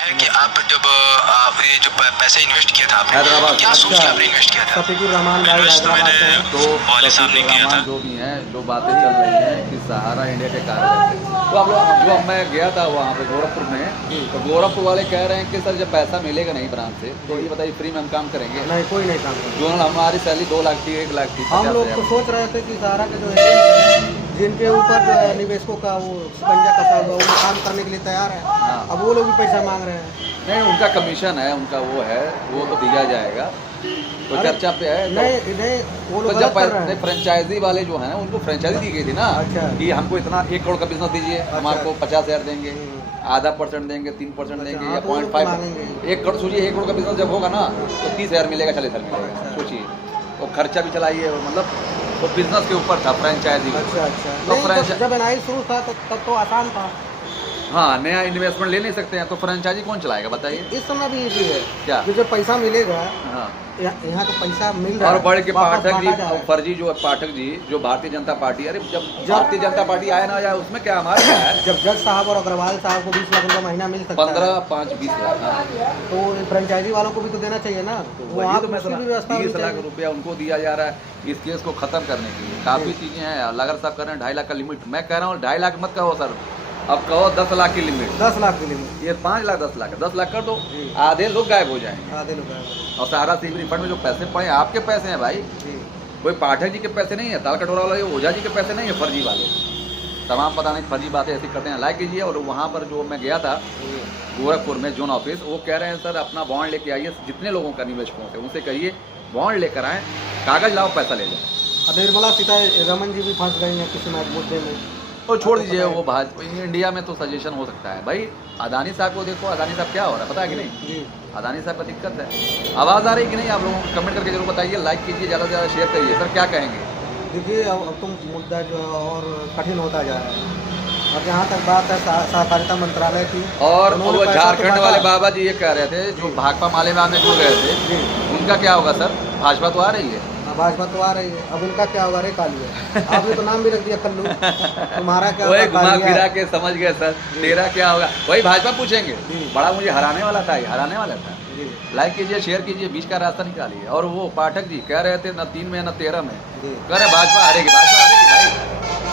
है कि आप जब आपने जो पैसे इन्वेस्ट किया था आपने हैदराबाद क्या सोच के अच्छा, आपने इन्वेस्ट किया था? शफीकुर रहमान भाई इन्वेस्ट तो हैदराबाद मैंने से हैं। तो वाले साहब ने शफीकुर किया था। रहमान जो भी हैं, जो बातें चल रही हैं कि सहारा इंडिया के कार्यालय से, तो आप लोग जो मैं गया था वहाँ पे गोरखपुर में, तो गोरखपुर वाले कह रहे हैं कि सर जब पैसा मिलेगा नहीं ब्रांच से तो ये बताइए फ्री में हम काम करेंगे। नहीं, कोई नहीं काम करता। जो हमारी सैलरी 2 लाख थी, 1 लाख थी, हम 50,000 लोग तो सोच रहे थे कि सहारा के जो एजेंट हैं, जिनके ऊपर जो है निवेशकों का वो शिकंजा कसा हुआ, वो काम करने के लिए तैयार है। हाँ। अब वो लोग भी पैसा मांग रहे हैं। नहीं, उनका कमीशन है, उनका वो है, वो तो दिया जाएगा, तो अरे, चर्चा पे है। नहीं नहीं, वो लोग तो गलत जब कर रहे हैं। फ्रेंचाइजी वाले जो हैं उनको फ्रेंचाइजी दी गई थी ना, अच्छा। कि हमको इतना 1 करोड़ का बिजनेस दीजिए, हम अच्छा। आपको 50,000 देंगे, आधा % देंगे, 3% देंगे, या 0.5। 1 करोड़ सोचिए, 1 करोड़ का बिजनेस जब होगा ना तो 30,000 मिलेगा, 40,000 मिलेगा, सोचिए। तो खर्चा भी चलाइए, मतलब तो बिजनेस के ऊपर था फ्रेंचाइजी। अच्छा अच्छा। तो नहीं, जब एनआई शुरू था तब तो आसान था। हाँ, नया इन्वेस्टमेंट ले नहीं सकते हैं तो फ्रेंचाइजी कौन चलाएगा बताइए। इस समय भी ये है क्या? कि जो पैसा मिलेगा, हाँ, यहाँ तो पैसा मिल रहा और है, बढ़ के वापस पाठक बांटा जा रहा जी, है। फर्जी जो पाठक जी, जो भारतीय जनता पार्टी, अरे जब भारतीय जनता पार्टी आए ना या उसमें क्या हमारा क्या है, जब जज साहब और अग्रवाल साहब को 20 लाख रुपया महीना मिल सकता 15, है, 5, 20 लाख। हाँ। तो फ्रेंचाइजी वालों को भी तो देना चाहिए ना। तो वो वहाँ वही तो मैं उसकी सुना, भी व्यवस्था होनी 30 लाख चाहिए। रुपया उनको दिया जा रहा है इस केस को खत्म करने के लिए। काफ़ी चीज़ें हैं, लगर साहब कर रहे हैं 2.5 लाख का लिमिट, मैं कह रहा हूँ 2.5 लाख मत कहो सर, अब कहो 10 लाख की लिमिट। 10 लाख के लिए ये 5 लाख 10 लाख है, 10 लाख कर दो, जी। आधे लोग गायब हो जाएंगे। आधे लोग हैं। और सहारा सिविल फंड में जो पैसे पड़े हैं, आपके पैसे हैं भाई, जी। कोई पाठक जी के पैसे नहीं है, ताल कटोरा वाले ओझा जी के पैसे नहीं है, फर्जी वाले तमाम पता नहीं फर्जी बातें ऐसी करते हैं। लाइक कीजिए। और वहाँ पर जो मैं गया था गोरखपुर में जोन ऑफिस, वो कह रहे हैं सर अपना बॉन्ड लेके आइए, जितने लोगों का निवेशकों से उनसे कहिए बॉन्ड लेकर आएँ, कागज लाओ, पैसा ले जाओ। अब निर्मला सीतारमण जी भी फंस गई हैं किसी मुद्दे में। तो छोड़ दीजिए वो भाजपा, इंडिया में तो सजेशन हो सकता है भाई। अदानी साहब को देखो, अदानी साहब क्या हो रहा है पता है कि नहीं? जी। अदानी साहब का दिक्कत है। आवाज़ आ रही कि नहीं आप लोगों को? कमेंट करके जरूर बताइए, लाइक कीजिए, ज़्यादा से ज़्यादा शेयर करिए। सर क्या कहेंगे? देखिए, अब तो मुद्दा जो है और कठिन होता जा रहा है। और जहाँ तक बात है सहकारिता मंत्रालय की, और उन्होंने वो पैसा तो झारखंड बांटा। वाले बाबा जी ये कह रहे थे जो भाकपा माले में जुड़ रहे थे, जी। उनका क्या होगा सर? भाजपा तो आ रही है। भाजपा तो आ रही है, अब उनका क्या होगा? रे कालू है, आपने तो नाम भी रख दिया कल्लू। तुम्हारा क्या वही होगा? घुमा कालिया। फिरा के समझ गए सर, तेरा क्या होगा? वही भाजपा पूछेंगे। जी। बड़ा मुझे हराने वाला था, ये हराने वाला था। जी। लाइक कीजिए, शेयर कीजिए, बीच का रास्ता निकालिए। और वो पाठक जी कह रहे थे न 3 में न 13 में, जी। कह रहे भाजपा हारेगी, भाजपा हारेगी भाई।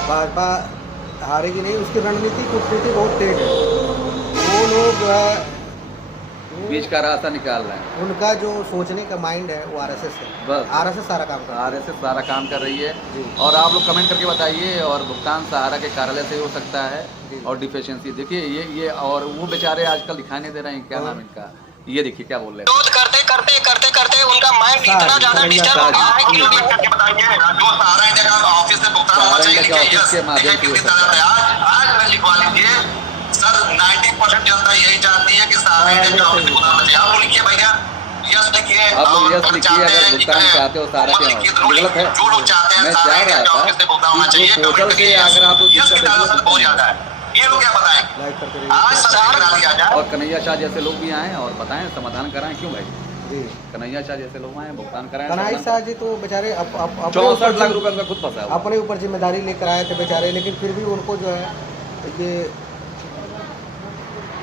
भाजपा हारेगी नहीं, उसकी रणनीति कूटनीति बहुत तेज है। वो लोग जो है बीच का रास्ता निकाल रहे हैं। उनका जो सोचने का माइंड है वो आरएसएस है। बस आरएसएस सारा काम कर रहा है। आरएसएस सारा काम कर रही है। जी। और आप लोग कमेंट करके बताइए। और भुगतान सहारा के कार्यालय से हो सकता है। जी। और डिफिशियंसी देखिए, ये और वो बेचारे आजकल दिखाई नहीं दे रहे हैं, क्या नाम इनका, ये देखिए क्या बोल रहे हैं। विरोध करते करते करते करते उनका माइंड इतना ज्यादा डिस्टर्ब हो गया है कि लोग करके बताइए जो सहारा इंडिया का ऑफिस से भुगतान होना चाहिए, सहारा इंडिया के ऑफिस के माध्यम से हो सकता है। आज लिखवा लीजिए सर। 90% जनता यही चाहती है कि सहारा इंडिया के ऑफिस से भुगतान होना चाहिए। आप लिखिए भैया, यस लिखिए। आप लोग यस लिखिए अगर भुगतान चाहते हो सहारा के ऑफिस। गलत है, जो लोग चाहते हैं मैं सहारा चाह इंडिया रहा के था ऑफिस से भुगतान होना कि चाहिए, जो पोर्टल से अगर आप लोग यस की दिक्कत तादाद है बहुत ज्यादा है। ये लोग क्या बताएं? लाइक करके आज रहिए। सहारा करा दिया जाए। और कन्हैया शाह जैसे लोग भी आए और बताएं, समाधान कराएं। क्यों भाई? जी। कन्हैया शाह जैसे लोग आए, भुगतान कराएं। कन्हैया शाह जी तो बेचारे 64 लाख रुपए उनका खुद फंसा हुआ है। अपने ऊपर जिम्मेदारी लेकर आए थे बेचारे, लेकिन फिर भी उनको जो है ये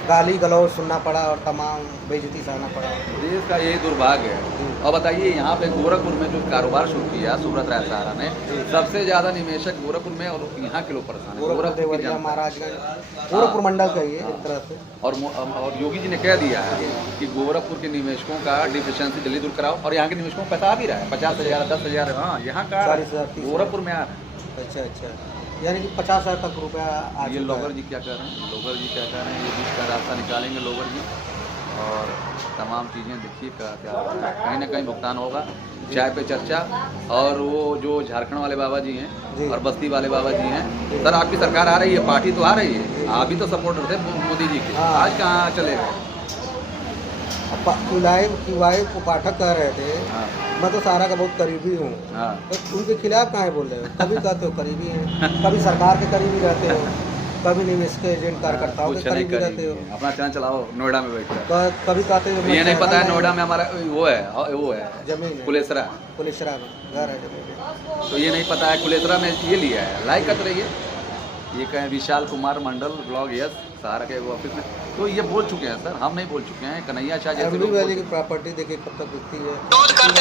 गाली गलौज सुनना पड़ा और तमाम बेइज्जती सहना पड़ा। देश का यही दुर्भाग्य है। और बताइए, यहाँ पे गोरखपुर में जो कारोबार शुरू किया सुब्रत राय सहारा ने, सबसे ज्यादा निवेशक गोरखपुर में, और यहाँ के लोग परेशान हैं। गोरखपुर गोरखपुर की देवरिया जनता। महाराजगंज गोरखपुर मंडल का ये एक तरह से। और योगी जी ने कह दिया है कि गोरखपुर के निवेशकों का डिफिशियंसी जल्दी दूर कराओ। और यहाँ के निवेशकों को पैसा आ भी रहा है, 50,000, 10,000। हाँ, यहाँ का 40,000, 30,000 गोरखपुर में आ रहा है। अच्छा अच्छा, यानी कि 50,000 तक रुपया आ ये चुका लोगर है। जी क्या कर रहे हैं? लोगर जी क्या कर रहे हैं? ये बीच का रास्ता निकालेंगे लोगर जी। और तमाम चीज़ें देखिए क्या हो रहा है। कहीं ना कहीं भुगतान होगा। चाय पे चर्चा। और वो जो झारखंड वाले बाबा जी हैं जी। और बस्ती वाले बाबा जी हैं, सर आपकी सरकार आ रही है, पार्टी तो आ रही है, आप भी तो सपोर्टर थे मोदी जी के, हाँ। आज कहाँ चले गए? वाइफ को पाठक कह रहे थे, हाँ मैं तो सहारा का बहुत करीबी हूँ, हाँ। तो उनके खिलाफ कहाँ बोल रहे हो? कभी कहते हो करीबी हैं, कभी सरकार के करीबी रहते हो, कभी निवेश के एजेंट कार्यकर्ताओं के कुछ नहीं करीबी रहते हो, करेंगे, अपना चैनल चलाओ नोएडा में बैठकर। कभी कहते हो ये नहीं पता है नोएडा में हमारा वो है जमीन है, कुलेसरा, पुलिसरा में घर है जमीन है। तो ये नहीं पता है कुलेसरा में ये लिया है। लाइक करते रहिए। ये कहें विशाल कुमार मंडल ब्लॉग यस सहारा के ऑफिस में, तो ये बोल चुके हैं सर, हम नहीं बोल चुके हैं। कन्हैया शाह जैसे एमडी लोग वैली की प्रॉपर्टी देखिए कब तक बिकती है। दूध करते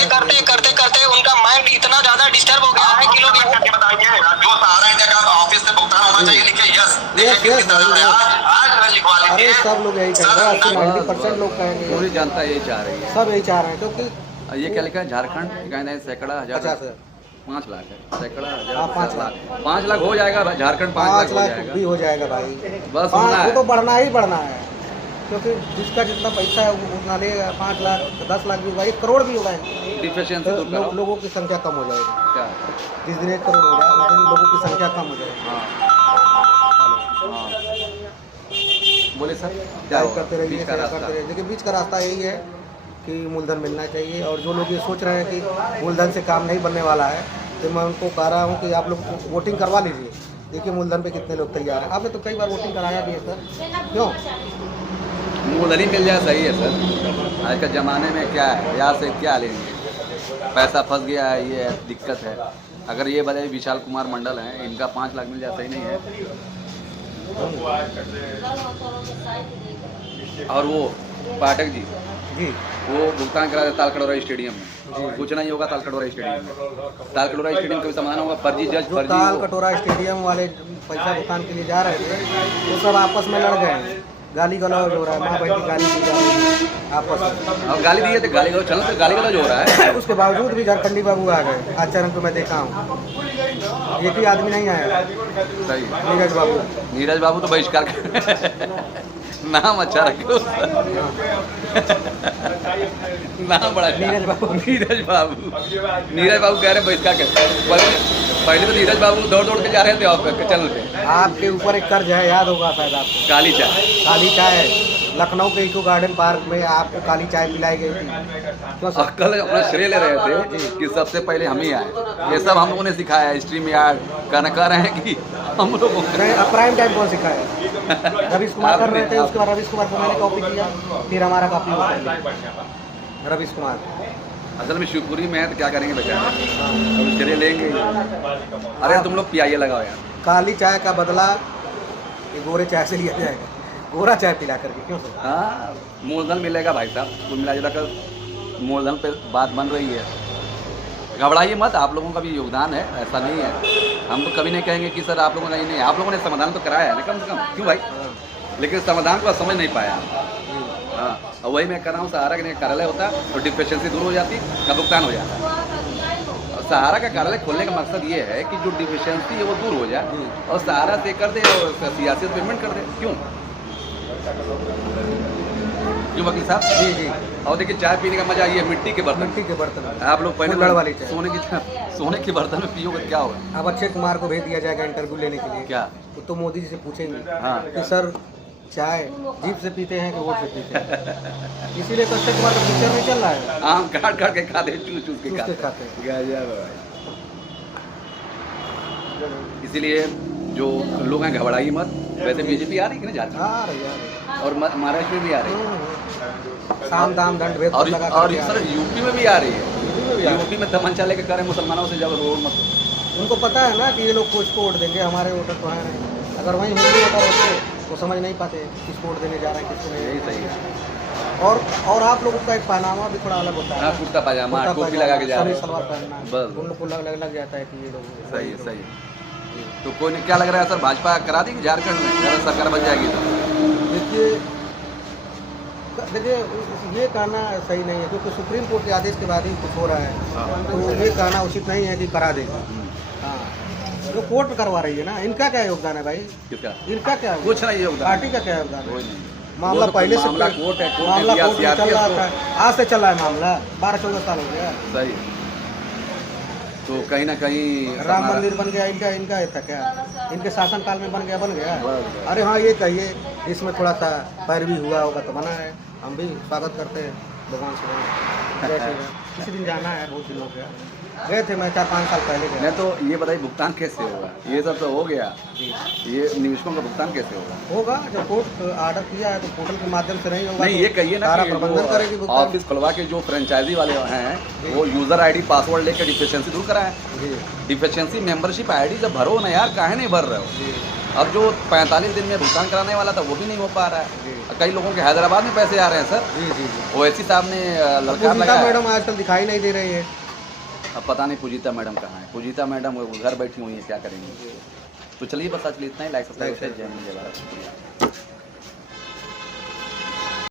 उनका माइंड इतना ज्यादा डिस्टर्ब हो गया है कि लोग करके बताइए जो सहारा इंडिया का ऑफिस से भुगतान होना चाहिए लिखिए यस। यस, यस, आज लिखवा अरे लीजिए। सब लोग यही कह रहे हैं, 90% लोग कहेंगे, पूरी जनता यही चाह रही है। सब यही चाह रहे हैं क्योंकि ये क्या लिखा है झारखंड कहते हैं सैकड़ा हजार 50 5 लाख है, सैकड़ा हजार हाँ, 5 लाख 5 लाख हो जाएगा भाई, झारखंड 5 लाख 5 हो लाख जाएगा। भी हो जाएगा भाई, बस 5 होना वो है। तो बढ़ना ही बढ़ना है क्योंकि जिसका जितना पैसा है वो उतना लेगा। 5 लाख 10 लाख भी होगा, 1 करोड़ भी होगा, डिफिशिएंसी तो दूर करो। लोगों की संख्या कम हो जाएगी। क्या जिस दिन 1 करोड़ होगा उस दिन लोगों की संख्या कम हो जाएगी। हाँ हाँ बोले सर क्या क्या होगा? करते रहिए, बीच का सेवा रास्ता। करते रहिए। देखिए बीच का रास्ता यही है कि मूलधन मिलना चाहिए, और जो लोग ये सोच रहे हैं कि मूलधन से काम नहीं बनने वाला है, तो मैं उनको कह रहा हूँ कि आप लोग वोटिंग करवा लीजिए। देखिए मूलधन पे कितने लोग तैयार हैं। आपने तो कई बार वोटिंग कराया भी है सर, क्यों? मूलधन ही मिल जाए सही है सर। आज के ज़माने में क्या है, यहाँ से क्या लेंगे, पैसा फंस गया है, ये दिक्कत है। अगर ये बताइए विशाल कुमार मंडल हैं, इनका 5 लाख मिल जाए सही नहीं है। और वो पाठक जी जी वो भुगतान करा देते तालकटोरा स्टेडियम में, कुछ नहीं होगा तालकटोरा स्टेडियम में। तालकटोरा स्टेडियम का भी समाधान होगा, फर्जी जज जो फर्जी ताल वो। कटोरा स्टेडियम वाले पैसा भुगतान के लिए जा रहे थे वो सब आपस में लड़ गए, गाली गलौज हो रहा है, माँ बहन की गाली दी जा रही है आपस में। और गाली दिए थे, गाली गलौज चल तो गाली गलौज हो रहा है। उसके बावजूद भी झारखंडी बाबू आ गए। आचरण को मैं देखा हूँ, एक ही आदमी नहीं आया, सही नीरज बाबू। नीरज बाबू तो बहिष्कार नाम अच्छा रखो, नाम बड़ा अच्छा। नीरज बाबू। नीरज बाबू नीरज बाबू कह रहे बहिष्कार कर। पहले तो नीरज बाबू दौड़ दौड़ के जा रहे थे ऑफिस के चैनल पे। आपके ऊपर एक कर्ज है, याद होगा शायद आपको, काली चाय काली चाय। लखनऊ के इको गार्डन पार्क में आपको काली चाय पिलाई गई थी, क्यों सर? कल अपना श्रेय ले रहे थे कि सबसे पहले हम ही आए, ये सब हम लोगों ने सिखाया है। स्ट्रीम यार्ड कह रहे हैं कि हम लोगों नहीं, अब प्राइम टाइम कौन सिखाया? रवीश कुमार कर रहे थे, उसके बाद रवीश कुमार को मैंने कॉपी किया, फिर हमारा कॉपी हो गया रवीश कुमार। असल में शिवपुरी में है तो क्या करेंगे बेचारे, हाँ। अब श्रेय लेंगे। अरे तुम लोग पियाइए लगाओ यार। काली चाय का बदला ये गोरे चाय से लिया जाएगा, गोरा चाय पिला करके, क्यों सर? हाँ मूलधन मिलेगा भाई साहब, कुल मिला जुला कर मूलधन पे बात बन रही है। घबराइए मत, आप लोगों का भी योगदान है, ऐसा नहीं है। हम तो कभी नहीं कहेंगे कि सर आप लोगों का ये नहीं, आप लोगों ने समाधान तो कराया है ना कम से कम, क्यों भाई? लेकिन समाधान को समझ नहीं पाया। हाँ और वही मैं कर रहा हूँ, सहारा का कार्यालय होता तो डिफिशिएंसी दूर हो जाती, का भुगतान हो जाता। और सहारा का कार्यालय खोलने का मकसद ये है कि जो डिफिशिएंसी है वो दूर हो जाए और सहारा से कर दे और सियासी पेमेंट कर दे। क्यों क्यों वकील साहब? जी जी। और देखिए चाय पीने का मजा ये मिट्टी के बर्तन। मिट्टी के बर्तन, आप लोग पहले कुल्हड़ वाली चाय। सोने के बर्तन में पियोगे क्या होगा? अब अक्षय कुमार को भेज दिया जाएगा इंटरव्यू लेने के लिए। क्या? तो मोदी जी से पूछेंगे हाँ। कि सर चाय जीप से पीते हैं कि वोट से पीते हैं? इसीलिए तो अक्षय कुमार का पिक्चर नहीं चल रहा है, आम काट काट के खाते हैं, चूस चूस के चूस के खाते खाते हैं। गजब है भाई। इसीलिए जो लोग हैं घबराइए मत। वैसे बीजेपी आ रही है कि ना झारखंड, आ रही है। और महाराष्ट्र में भी आ रही है, साम दाम दंड भेद और लगा और करके आ सर रही है। यूपी में भी आ रही है। यूपी में भी आ रही यूपी में तमंचा लेके करें मुसलमानों से जब रोड मत। उनको पता है ना कि ये लोग कुछ वोट देंगे, हमारे वोटर तो है नहीं। अगर वहीं हिंदू वोटर होते तो समझ नहीं पाते किसको वोट देने जा रहे हैं, किसको नहीं। यही सही है। और आप लोगों का एक पहनावा भी थोड़ा अलग होता है। हाँ कुर्ता पजामा कुर्ता टोपी पजामा, लगा के जा रहे सभी हैं। सलवार पहनना, बस। उन लोग को लग जाता है कि ये लोग सही है सही है। तो कोई नहीं, क्या लग रहा है सर भाजपा करा देगी झारखंड में अगर सरकार बन जाएगी तो? देखिए ये कहना सही नहीं है क्योंकि सुप्रीम कोर्ट के आदेश के बाद ही कुछ हो रहा है, हाँ। तो ये कहना उचित नहीं है कि करा देगा। हाँ, जो कोर्ट करवा रही है ना, इनका क्या योगदान है भाई? किसका? इनका क्या कुछ नहीं योगदान, पार्टी का क्या योगदान है? कोई नहीं। मामला वो तो पहले से मामला कोर्ट है, कोर्ट ने मामला दिया कोर्ट में चल रहा CRPF था, आज से चल रहा है मामला, 12-14 साल हो गया। सही। तो कहीं ना कहीं राम हमारा- मंदिर बन गया, इनका ये था क्या? इनके शासन काल में बन गया बस। अरे हाँ ये कहिए इसमें थोड़ा सा पैरवी हुआ होगा तो बना है, हम भी स्वागत करते हैं भगवान से। जय श्री राम। किसी दिन जाना है, बहुत दिन हो गया, गए थे, मैं 4-5 साल पहले गया। नहीं तो ये बताइए भुगतान कैसे होगा? ये सब तो हो गया, जी ये निवेशकों का भुगतान कैसे होगा? होगा, जब कोर्ट ऑर्डर किया है तो पोर्टल के माध्यम से नहीं होगा। नहीं तो ये कहिए ना सारा कि प्रबंधन करेगी जो भुगतान। ऑफिस खुलवा के जो फ्रेंचाइजी वाले हैं वो यूजर आईडी पासवर्ड लेकर डिफिशिएंसी दूर कराएं। जी डिफिशिएंसी मेंबरशिप आईडी जब भरो ना यार, काहे नहीं भर रहे हो? जी अब जो 45 दिन में भुगतान कराने वाला था वो भी नहीं हो पा रहा है। कई लोगों के हैदराबाद में पैसे आ रहे हैं सर। जी जी जी। ओवैसी साहब ने ललकार पूजिता लगाया। मैडम आजकल दिखाई नहीं दे रही है। अब पता नहीं पूजिता मैडम कहाँ है। पूजिता मैडम घर बैठी हुई है, क्या करेंगी। तो चलिए बस आज के लिए इतना ही। लाइक सब्सक्राइब जय हिंद जय भारत।